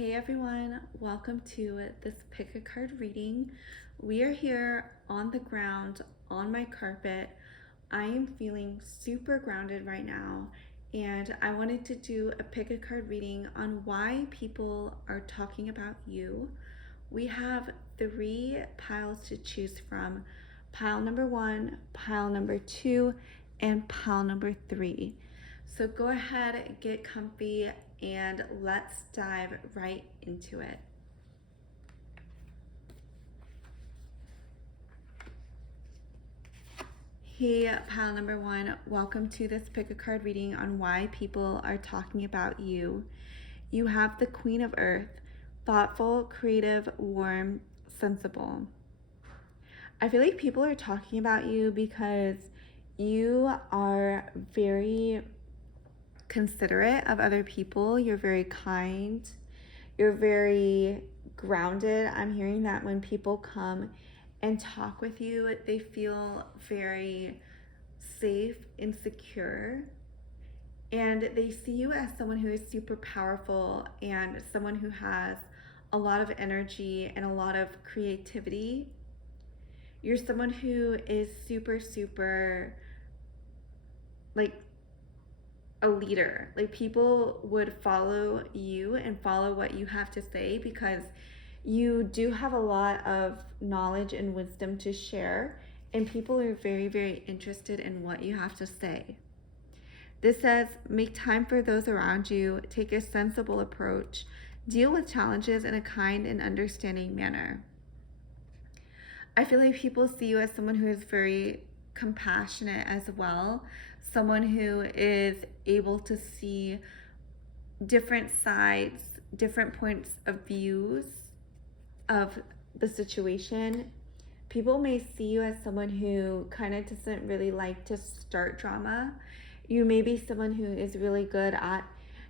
Hey everyone, welcome to this pick a card reading. We are here on the ground, on my carpet. I am feeling super grounded right now, and I wanted to do a pick a card reading on why people are talking about you. We have 3 piles to choose from: pile number 1, pile number 2, and pile number 3. So go ahead, get comfy, and let's dive right into it. Hey, pile number 1, welcome to this pick a card reading on why people are talking about you. You have the Queen of Earth, thoughtful, creative, warm, sensible. I feel like people are talking about you because you are very considerate of other people. You're very kind. You're very grounded. I'm hearing that when people come and talk with you, they feel very safe and secure. And they see you as someone who is super powerful and someone who has a lot of energy and a lot of creativity. You're someone who is super like a leader. Like, people would follow you and follow what you have to say because you do have a lot of knowledge and wisdom to share, and people are very interested in what you have to say. This says, make time for those around you, take a sensible approach, deal with challenges in a kind and understanding manner. I feel like people see you as someone who is very compassionate as well, someone who is able to see different sides, different points of views of the situation. People may see you as someone who kind of doesn't really like to start drama. You may be someone who is really good at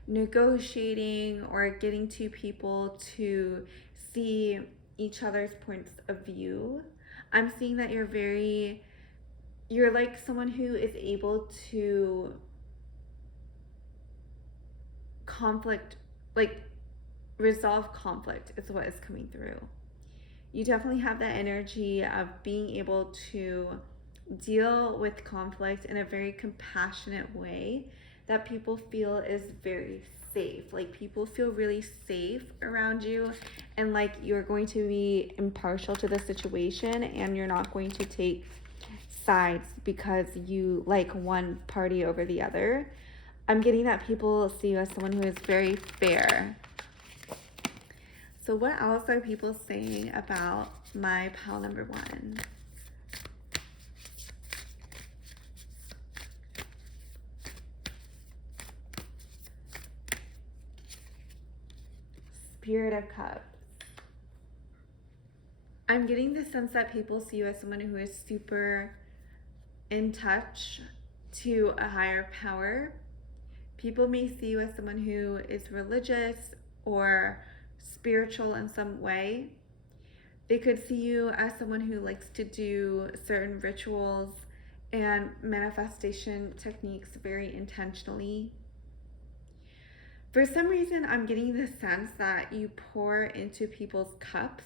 negotiating or getting two people to see each other's points of view. I'm seeing that you're like someone who is able to resolve conflict is what is coming through. You definitely have that energy of being able to deal with conflict in a very compassionate way that people feel is very safe. Like, people feel really safe around you, and like you're going to be impartial to the situation and you're not going to take sides because you like one party over the other. I'm getting that people see you as someone who is very fair. So what else are people saying about my pile number 1? Spirit of Cups. I'm getting the sense that people see you as someone who is super in touch to a higher power. People may see you as someone who is religious or spiritual in some way. They could see you as someone who likes to do certain rituals and manifestation techniques very intentionally. For some reason, I'm getting the sense that you pour into people's cups.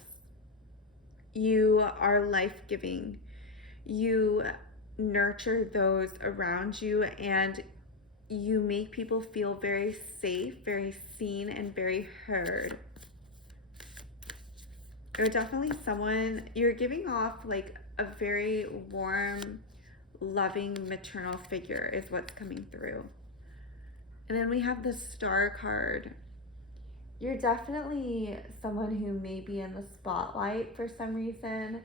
You are life-giving. You nurture those around you, and you make people feel very safe, very seen, and very heard. You're definitely someone, you're giving off like a very warm, loving, maternal figure is what's coming through. And then we have the Star card. You're definitely someone who may be in the spotlight for some reason.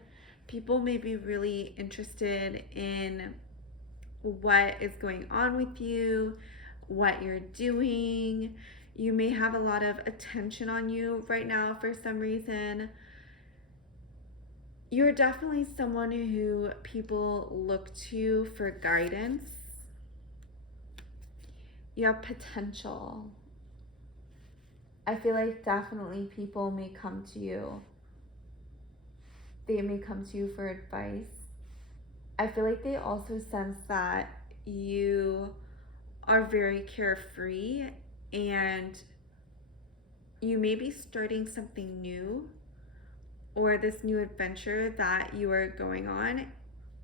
People may be really interested in what is going on with you, what you're doing. You may have a lot of attention on you right now for some reason. You're definitely someone who people look to for guidance. You have potential. I feel like definitely people may come to you. They may come to you for advice. I feel like they also sense that you are very carefree and you may be starting something new, or this new adventure that you are going on,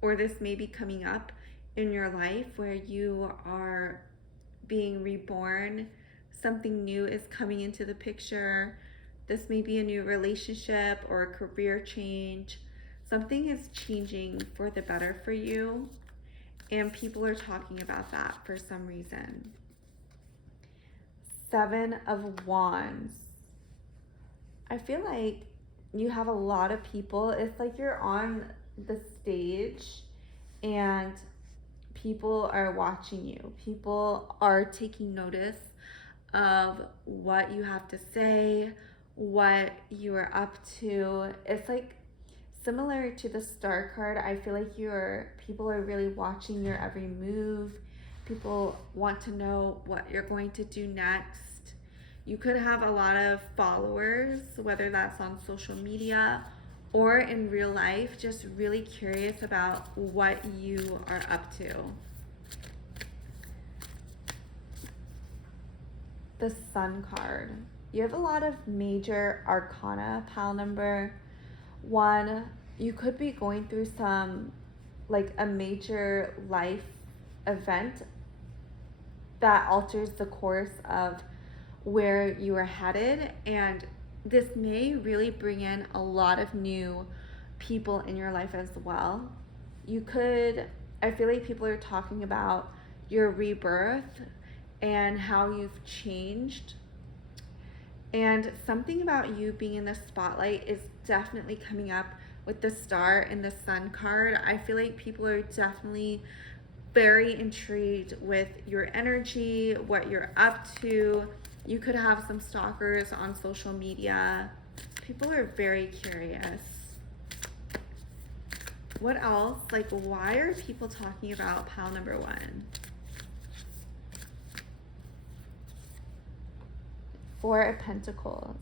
or this may be coming up in your life where you are being reborn. Something new is coming into the picture. This may be a new relationship or a career change. Something is changing for the better for you, and people are talking about that for some reason. 7 of Wands. I feel like you have a lot of people. It's like you're on the stage and people are watching you. People are taking notice of what you have to say, what you are up to. It's like similar to the Star card. I feel like people are really watching your every move. People want to know what you're going to do next. You could have a lot of followers, whether that's on social media or in real life, just really curious about what you are up to. The Sun card. You have a lot of major arcana, pile number 1. You could be going through a major life event that alters the course of where you are headed, and this may really bring in a lot of new people in your life as well. I feel like people are talking about your rebirth and how you've changed, and something about you being in the spotlight is definitely coming up with the Star and the Sun card. I feel like people are definitely very intrigued with your energy, what you're up to. You could have some stalkers on social media. People are very curious. What else? Why are people talking about pile number 1? 4 of Pentacles.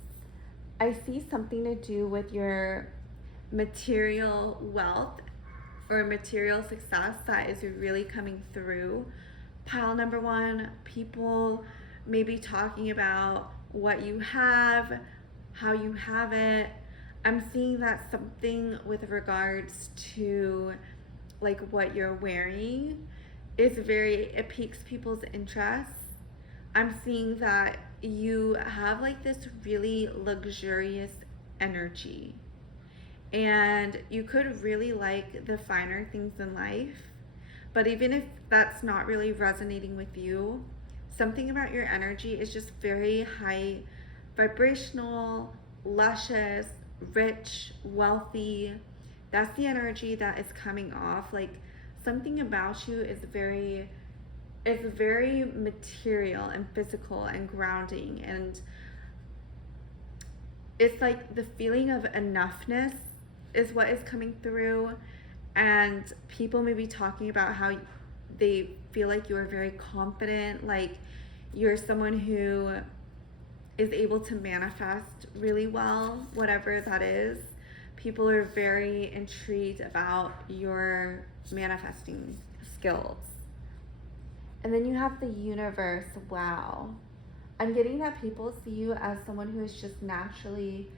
I see something to do with your material wealth or material success that is really coming through. Pile number 1, people may be talking about what you have, how you have it. I'm seeing that something with regards to what you're wearing it piques people's interest. I'm seeing that you have this really luxurious energy, and you could really like the finer things in life. But even if that's not really resonating with you, something about your energy is just very high vibrational, luscious, rich, wealthy. That's the energy that is coming off. Something about you is very material and physical and grounding, and it's the feeling of enoughness is what is coming through. And people may be talking about how they feel like you are very confident, you're someone who is able to manifest really well, whatever that is. People are very intrigued about your manifesting skills. And then you have the Universe. Wow. I'm getting that people see you as someone who is just naturally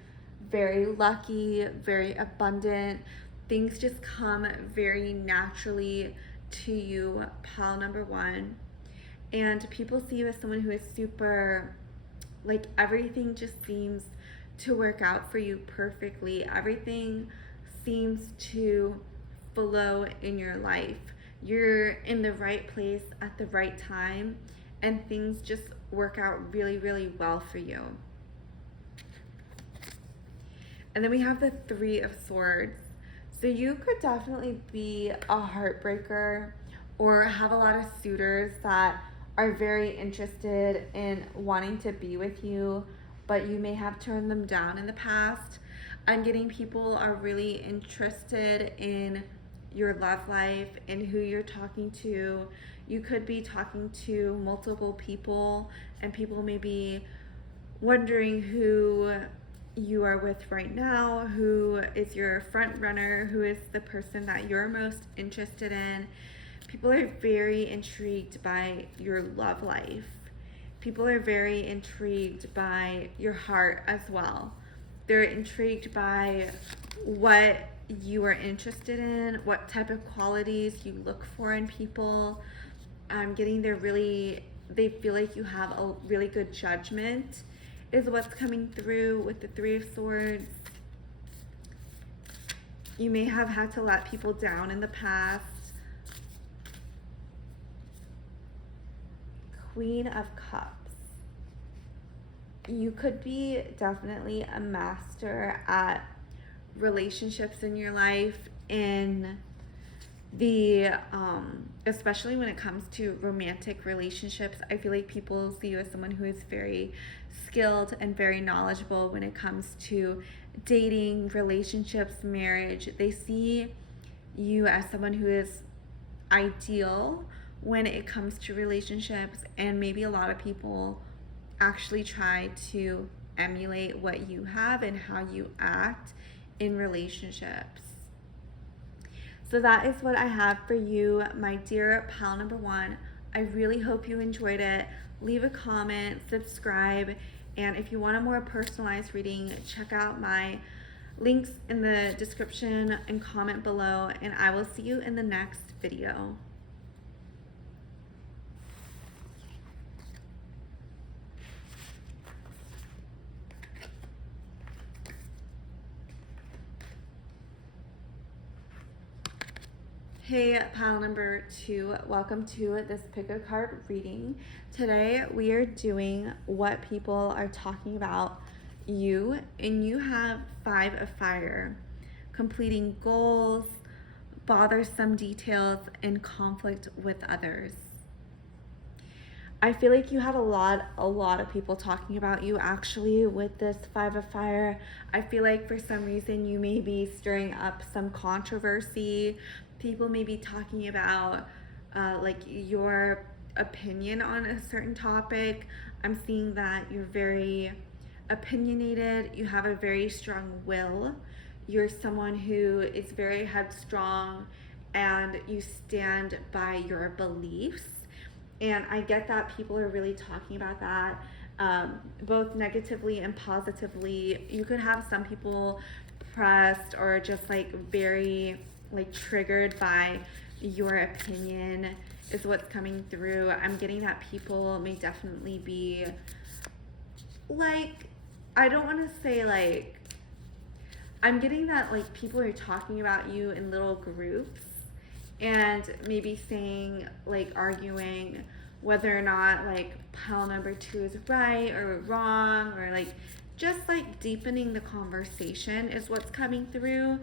very lucky, very abundant. Things just come very naturally to you, pile number 1. And people see you as someone who is super, everything just seems to work out for you perfectly. Everything seems to flow in your life. You're in the right place at the right time, and things just work out really, really well for you. And then we have the 3 of Swords. So you could definitely be a heartbreaker or have a lot of suitors that are very interested in wanting to be with you, but you may have turned them down in the past. I'm getting people are really interested in your love life and who you're talking to. You could be talking to multiple people, and people may be wondering who you are with right now, who is your front runner, who is the person that you're most interested in. People are very intrigued by your love life. people are very intrigued by your heart as well. They're intrigued by what you are interested in, what type of qualities you look for in people. I'm getting they feel like you have a really good judgment, is what's coming through with the Three of Swords. You may have had to let people down in the past. Queen of Cups. You could be definitely a master at relationships in your life, in the especially when it comes to romantic relationships. I feel like people see you as someone who is very skilled and very knowledgeable when it comes to dating, relationships, marriage. They see you as someone who is ideal when it comes to relationships, and maybe a lot of people actually try to emulate what you have and how you act in relationships. So that is what I have for you, my dear pal number one. I really hope you enjoyed it. Leave a comment, subscribe, and if you want a more personalized reading, check out my links in the description and comment below, and I will see you in the next video. Hey pile number two, welcome to this pick a card reading. Today we are doing what people are talking about you, and you have Five of Fire, completing goals, bothersome details, and conflict with others. I feel like you have a lot of people talking about you actually with this Five of Fire. I feel like for some reason you may be stirring up some controversy. People may be talking about like your opinion on a certain topic. I'm seeing that you're very opinionated. You have a very strong will. You're someone who is very headstrong, and you stand by your beliefs. And I get that people are really talking about that, both negatively and positively. You could have some people pressed or just like very like triggered by your opinion is what's coming through. I'm getting that people may definitely be like, I don't want to say like, I'm getting that like people are talking about you in little groups and maybe saying like arguing whether or not like pile number two is right or wrong, or like just like deepening the conversation is what's coming through.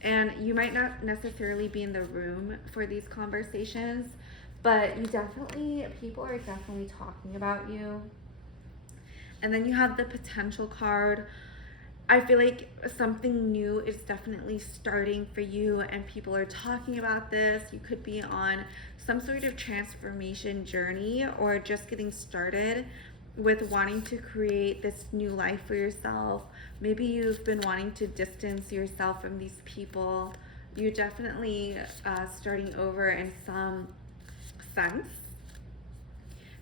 And you might not necessarily be in the room for these conversations, but people are definitely talking about you. And then you have the potential card. I feel like something new is definitely starting for you, and people are talking about this. You could be on some sort of transformation journey or just getting started with wanting to create this new life for yourself. Maybe you've been wanting to distance yourself from these people. You're definitely starting over in some sense.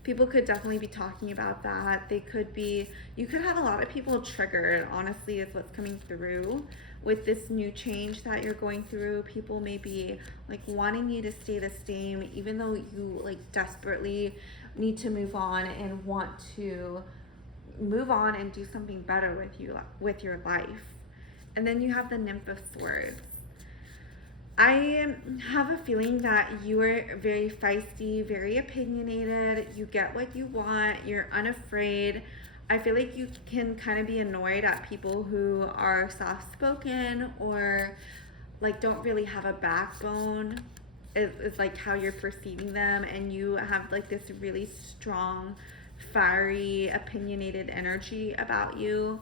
People could definitely be talking about that. You could have a lot of people triggered, honestly, is what's coming through with this new change that you're going through. People may be like wanting you to stay the same, even though you like desperately need to move on and want to move on and do something better with your life. And then you have the Nymph of Swords. I have a feeling that you are very feisty, very opinionated. You get what you want. You're unafraid. I feel like you can kind of be annoyed at people who are soft-spoken or like don't really have a backbone. Is like how you're perceiving them, and you have like this really strong, fiery, opinionated energy about you.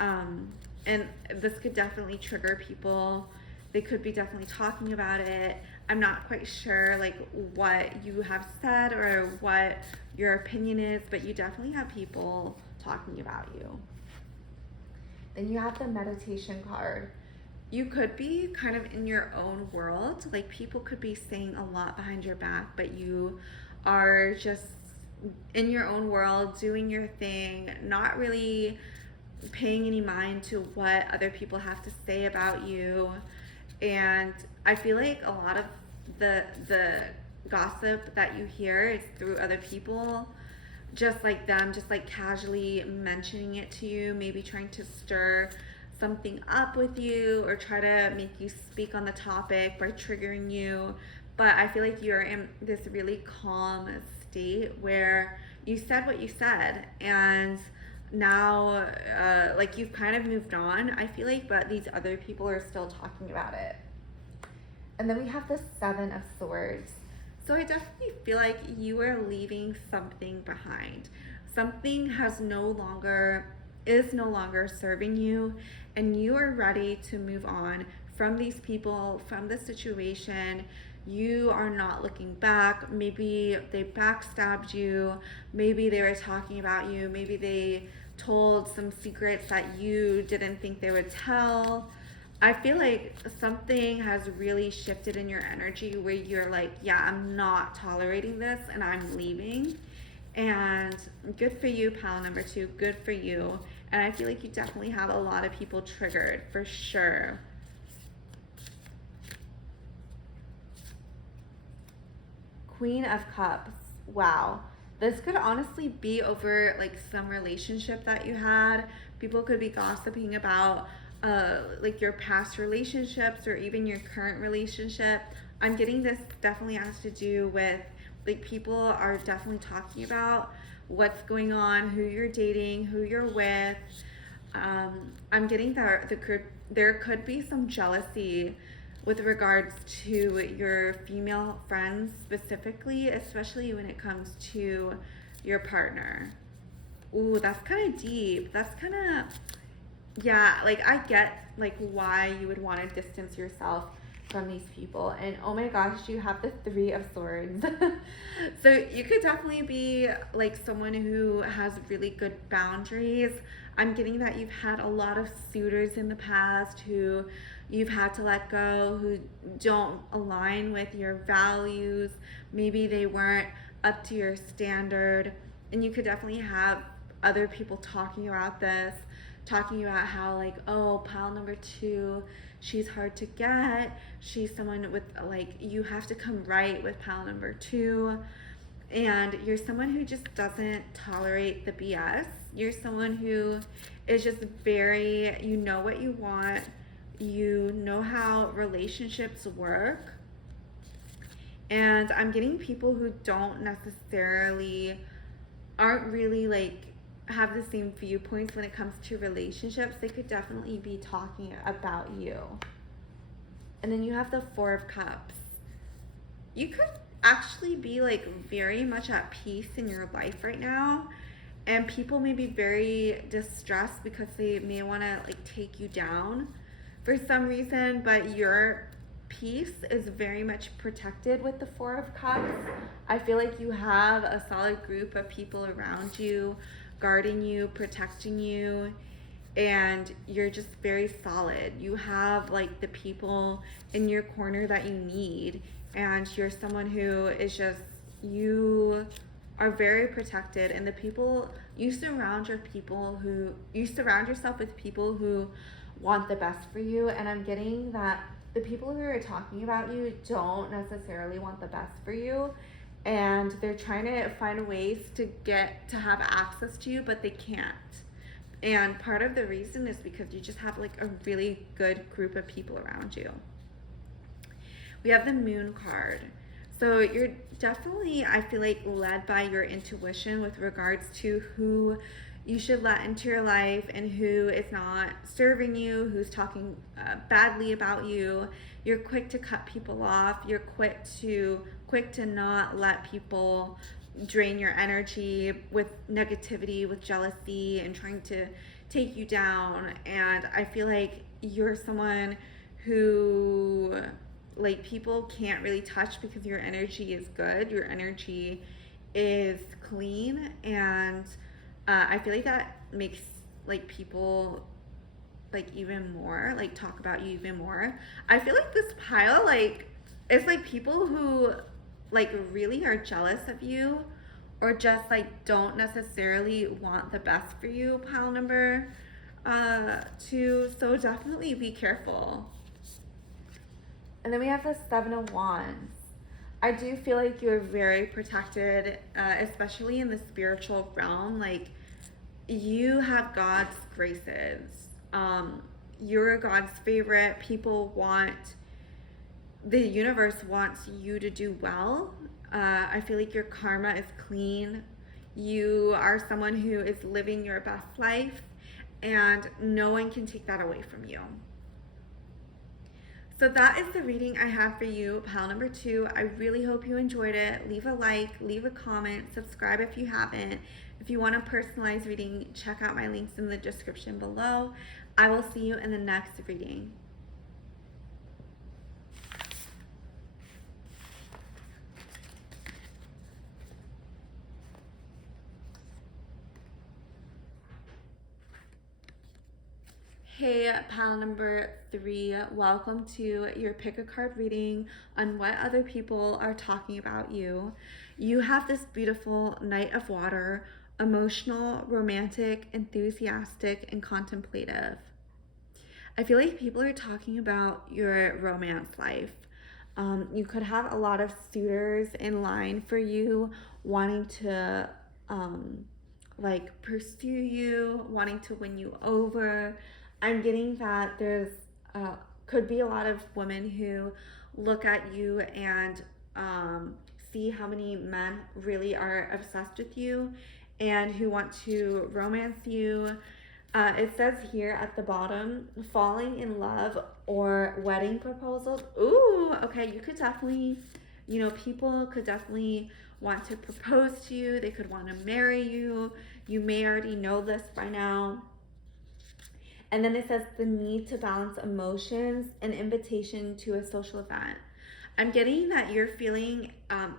And this could definitely trigger people. They could be definitely talking about it. I'm not quite sure like what you have said or what your opinion is, but you definitely have people talking about you. Then you have the meditation card. You could be kind of in your own world. Like people could be saying a lot behind your back, but you are just in your own world, doing your thing, not really paying any mind to what other people have to say about you. And I feel like a lot of the gossip that you hear is through other people, just like them, just like casually mentioning it to you, maybe trying to stir something up with you or try to make you speak on the topic by triggering you. But I feel like you're in this really calm state where you said what you said, and now like you've kind of moved on, I feel like, but these other people are still talking about it. And then we have the Seven of Swords. So I definitely feel like you are leaving something behind. Something is no longer serving you, and you are ready to move on from these people, from the situation. You are not looking back. Maybe they backstabbed you. Maybe they were talking about you. Maybe they told some secrets that you didn't think they would tell. I feel like something has really shifted in your energy where you're like, yeah, I'm not tolerating this and I'm leaving. And good for you, pal number 2. Good for you. And I feel like you definitely have a lot of people triggered for sure. Queen of Cups. Wow. This could honestly be over like some relationship that you had. People could be gossiping about like your past relationships or even your current relationship. I'm getting this definitely has to do with like people are definitely talking about what's going on, who you're dating, who you're with. I'm getting that there could be some jealousy with regards to your female friends specifically, especially when it comes to your partner. Ooh, that's kind of deep. That's kind of, yeah, like I get like why you would want to distance yourself from these people. And oh my gosh, you have the Three of Swords. So you could definitely be like someone who has really good boundaries. I'm getting that you've had a lot of suitors in the past who you've had to let go, who don't align with your values. Maybe they weren't up to your standard. And you could definitely have other people talking about this, talking about how like, oh, pile number 2, she's hard to get. She's someone with like, you have to come right with pile number 2. And you're someone who just doesn't tolerate the BS. You're someone who is just very, you know what you want. You know how relationships work. And I'm getting people who aren't really like have the same viewpoints when it comes to relationships. They could definitely be talking about you. And then you have the Four of Cups. You could actually be like very much at peace in your life right now, and people may be very distressed because they may want to like take you down for some reason, but your peace is very much protected with the Four of Cups. I feel like you have a solid group of people around you, guarding you, protecting you, and you're just very solid. You have like the people in your corner that you need, and you're someone who is just, you are very protected, and the people you surround yourself with people who want the best for you. And I'm getting that the people who are talking about you don't necessarily want the best for you, and they're trying to find ways to have access to you, but they can't. And part of the reason is because you just have like a really good group of people around you. We have the Moon card. So you're definitely, I feel like, led by your intuition with regards to who you should let into your life and who is not serving you, who's talking badly about you. You're quick to cut people off. You're quick to not let people drain your energy with negativity, with jealousy, and trying to take you down. And I feel like you're someone who like people can't really touch because your energy is good, your energy is clean, and I feel like that makes like people like even more like talk about you even more. I feel like this pile, like, it's like people who like really are jealous of you, or just like don't necessarily want the best for you, pile number 2. So definitely be careful. And then we have the Seven of Wands. I do feel like you're very protected, especially in the spiritual realm. Like, you have God's graces. You're God's favorite. The universe wants you to do well. I feel like your karma is clean. You are someone who is living your best life, and no one can take that away from you. So that is the reading I have for you, pile number 2. I really hope you enjoyed it. Leave a like, leave a comment, subscribe if you haven't. If you want a personalized reading, check out my links in the description below. I will see you in the next reading. Hey, pile number 3, welcome to your pick a card reading on what other people are talking about you. You have this beautiful Knight of Water, emotional, romantic, enthusiastic, and contemplative. I feel like people are talking about your romance life. You could have a lot of suitors in line for you, wanting to like pursue you, wanting to win you over. I'm getting that there's could be a lot of women who look at you and see how many men really are obsessed with you and who want to romance you. It says here at the bottom, falling in love or wedding proposals. Ooh, okay, you could definitely, people could definitely want to propose to you. They could want to marry you. You may already know this by now. And then it says the need to balance emotions, an invitation to a social event. I'm getting that you're feeling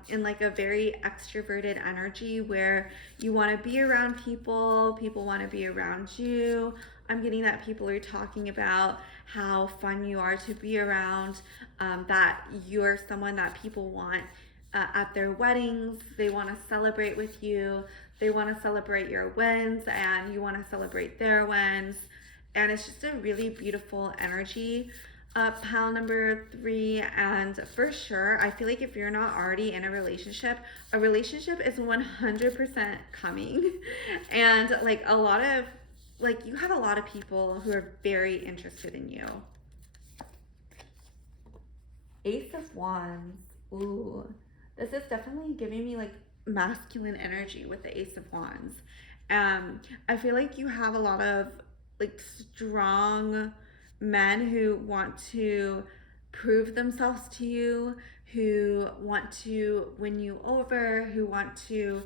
in like a very extroverted energy where you want to be around people, people want to be around you. I'm getting that people are talking about how fun you are to be around, that you're someone that people want at their weddings. They want to celebrate with you. They want to celebrate your wins, and you want to celebrate their wins. And it's just a really beautiful energy. Pile number 3, and for sure, I feel like if you're not already in a relationship is 100% coming. And like you have a lot of people who are very interested in you. Ace of Wands. Ooh, this is definitely giving me like masculine energy with the Ace of Wands. I feel like you have a lot of like strong men who want to prove themselves to you, who want to win you over, who want to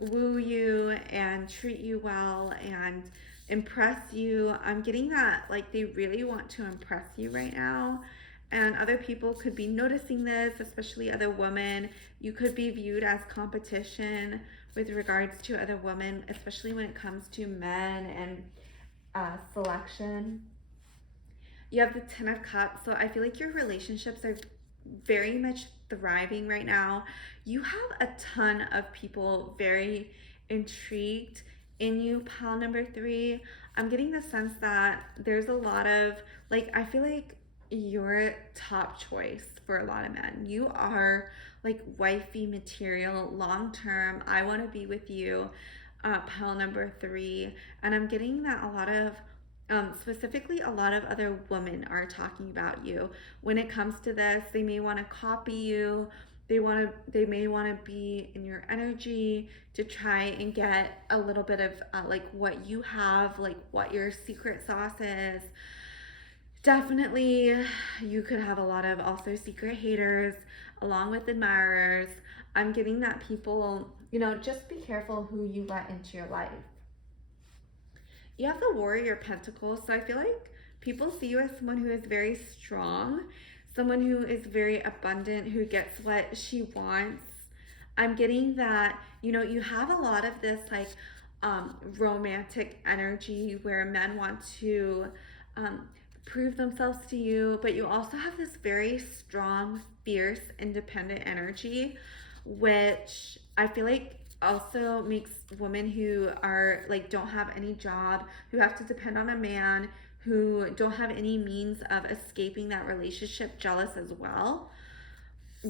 woo you and treat you well and impress you. I'm getting that like they really want to impress you right now. And other people could be noticing this, especially other women. You could be viewed as competition with regards to other women, especially when it comes to men and selection. You have the 10 of Cups, so I feel like your relationships are very much thriving right now. You have a ton of people very intrigued in you, pile number 3. I'm getting the sense that there's a lot of, like, I feel like you're top choice for a lot of men. You are like wifey material, long term. I want to be with you, pile number 3. And I'm getting that a lot of specifically a lot of other women are talking about you. When it comes to this, they may want to copy you. They may want to be in your energy to try and get a little bit of like what you have, like what your secret sauce is. Definitely, you could have a lot of also secret haters along with admirers. I'm getting that people, just be careful who you let into your life. You have the Warrior Pentacles, so I feel like people see you as someone who is very strong, someone who is very abundant, who gets what she wants. I'm getting that, you have a lot of this like romantic energy where men want to prove themselves to you, but you also have this very strong, fierce, independent energy, which I feel like also makes women who are like don't have any job, who have to depend on a man, who don't have any means of escaping that relationship, jealous as well,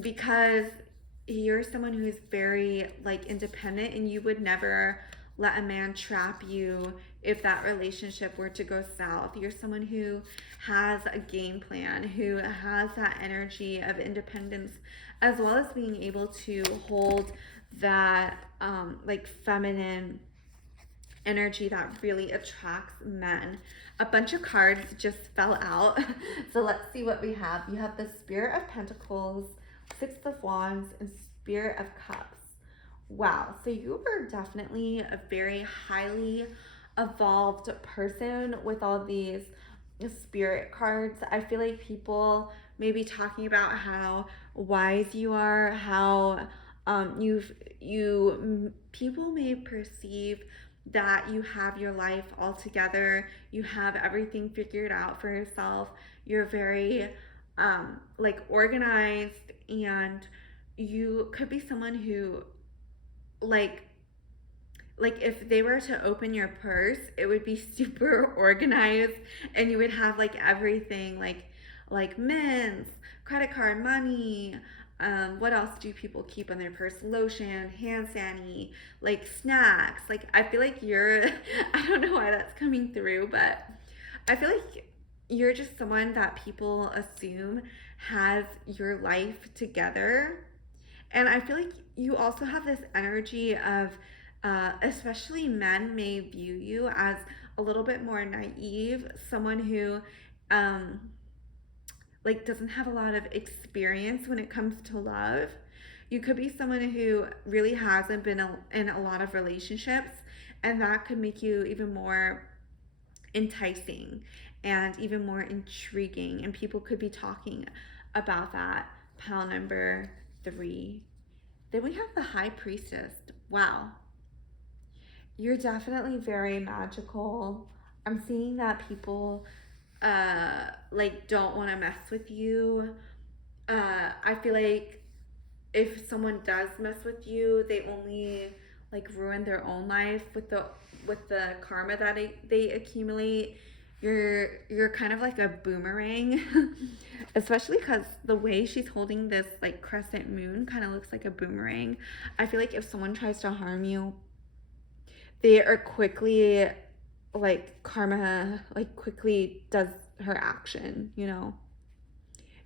because you're someone who is very like independent, and you would never let a man trap you if that relationship were to go south. You're someone who has a game plan, who has that energy of independence, as well as being able to hold that like feminine energy that really attracts men. A bunch of cards just fell out. So let's see what we have. You have the Spirit of Pentacles, Six of Wands, and Spirit of Cups. Wow. So you are definitely a very highly evolved person with all these spirit cards. I feel like people may be talking about how wise you are, how people may perceive that you have your life all together, you have everything figured out for yourself, you're very like organized, and you could be someone who like if they were to open your purse, it would be super organized, and you would have like everything, like mints, credit card, money. What else do people keep in their purse? Lotion, hand sanitizer, like snacks. Like I feel like you're I don't know why that's coming through, but I feel like you're just someone that people assume has your life together. And I feel like you also have this energy of, especially men may view you as a little bit more naive, someone who, um, like doesn't have a lot of experience when it comes to love. You could be someone who really hasn't been in a lot of relationships, and that could make you even more enticing and even more intriguing. And people could be talking about that. Pile number 3. Then we have the High Priestess. Wow. You're definitely very magical. I'm seeing that people like don't want to mess with you. I feel like if someone does mess with you, they only like ruin their own life with the karma that they accumulate. You're kind of like a boomerang, especially because the way she's holding this like crescent moon kind of looks like a boomerang. I feel like if someone tries to harm you, they are quickly like karma like quickly does her action, you know.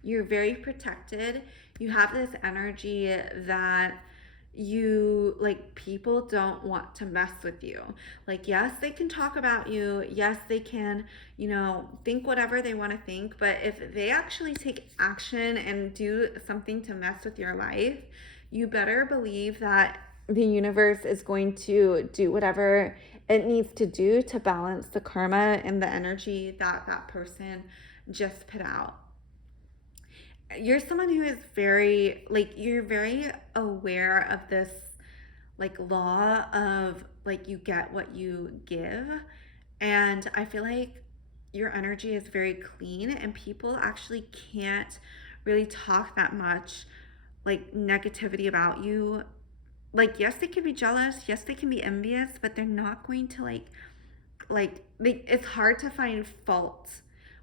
You're very protected. You have this energy that you like people don't want to mess with you. Like yes, they can talk about you. Yes, they can, you know, think whatever they want to think, but if they actually take action and do something to mess with your life, you better believe that the universe is going to do whatever it needs to do to balance the karma and the energy that that person just put out. You're someone who is very like you're very aware of this like law of like you get what you give, and I feel like your energy is very clean, and people actually can't really talk that much like negativity about you. Like yes, they can be jealous, yes they can be envious, but they're not going to it's hard to find fault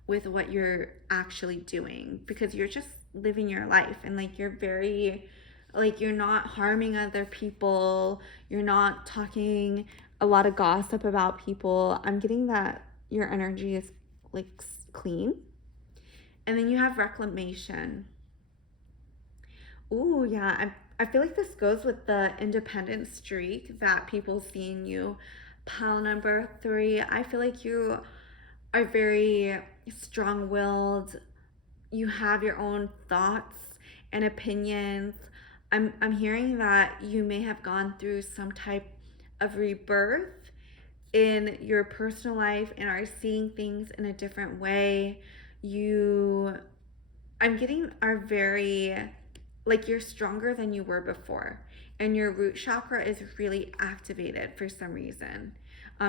with what you're actually doing, because you're just living your life, and like you're very like you're not harming other people, you're not talking a lot of gossip about people. I'm getting that your energy is like clean. And then you have reclamation. Ooh, yeah. I feel like this goes with the independent streak that people see in you. Pile number 3. I feel like you are very strong willed. You have your own thoughts and opinions. I'm hearing that you may have gone through some type of rebirth in your personal life and are seeing things in a different way. You, I'm getting, are very like you're stronger than you were before, and your root chakra is really activated for some reason.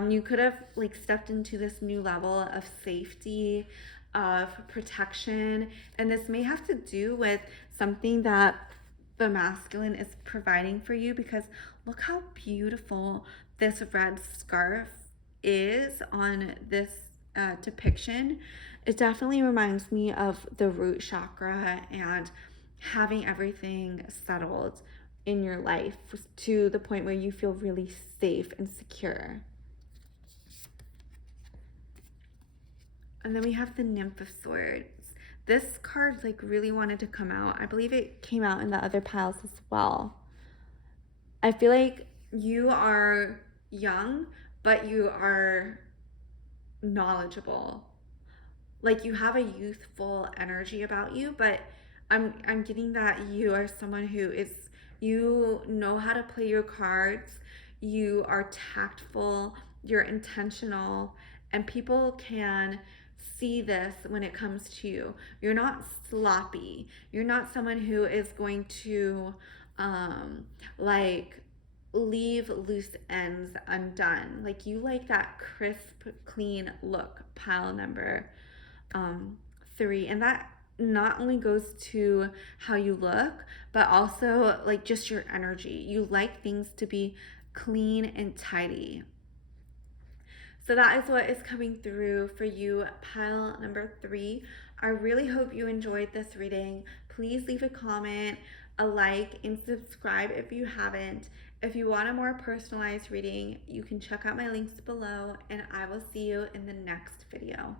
You could have like stepped into this new level of safety, of protection, and this may have to do with something that the masculine is providing for you, because look how beautiful this red scarf is on this depiction. It definitely reminds me of the root chakra and having everything settled in your life to the point where you feel really safe and secure. And then we have the Nymph of Swords. This card like really wanted to come out. I believe it came out in the other piles as well. I feel like you are young, but you are knowledgeable. Like you have a youthful energy about you, but I'm getting that you are someone who is, you know how to play your cards, you are tactful, you're intentional, and people can see this when it comes to you. You're not sloppy. You're not someone who is going to like leave loose ends undone. Like you like that crisp, clean look, pile number 3. And that not only goes to how you look, but also like just your energy. You like things to be clean and tidy. So that is what is coming through for you, pile number 3. I really hope you enjoyed this reading. Please leave a comment, a like, and subscribe if you haven't. If you want a more personalized reading, you can check out my links below, and I will see you in the next video.